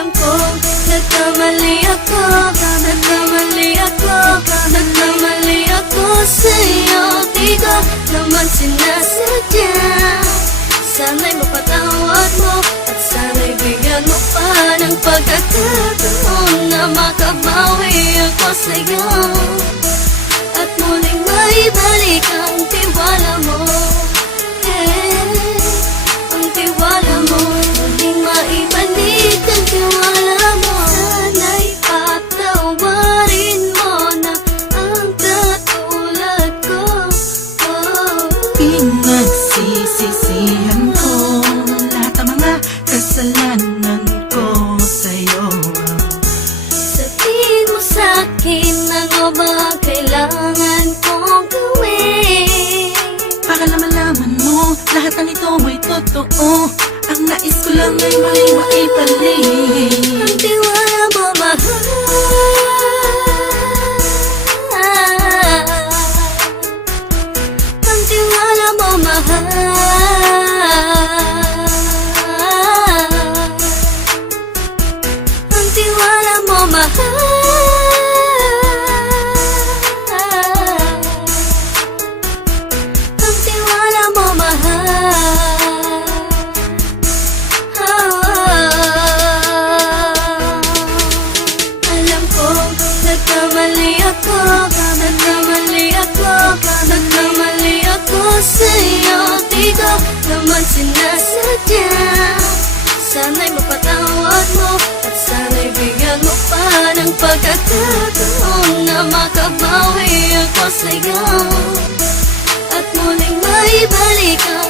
Alam ko, nagkamali ako, nagkamali ako, nagkamali ako sa'yo. Di ko naman sinasadya. Sana'y mapatawad mo at sana'y bigyan mo pa ng pagkakataon na makabawi ako sa'yo at muling maibalik ang tiwala mo. Ang tiwala mo, muling maibalik ang tiwala mo. Sana'y patawarin mo na ang katulad ko. Pinagsisisihan ko lahat ng mga kasalanan ko sa'yo. Sabihin mo sa'kin ano ba kailangan kong gawin Para malaman mo lahat ng ito ay totoo. Ang nais ko lang ay maibalik ang tiwala mo, mahal. Ang tiwala mo, mahal. Ang tiwala mo, mahal. Ang tiwala mo, mahal. Alam ko, nagkamali ako, nagkamali ako, nagkamali ako sa'yo. Di ko naman sinasadya. Sana'y mapatawad mo at sana'y bigyan mo pa ng pagkakataon na makabawi ako sa'yo at muling maibalik ang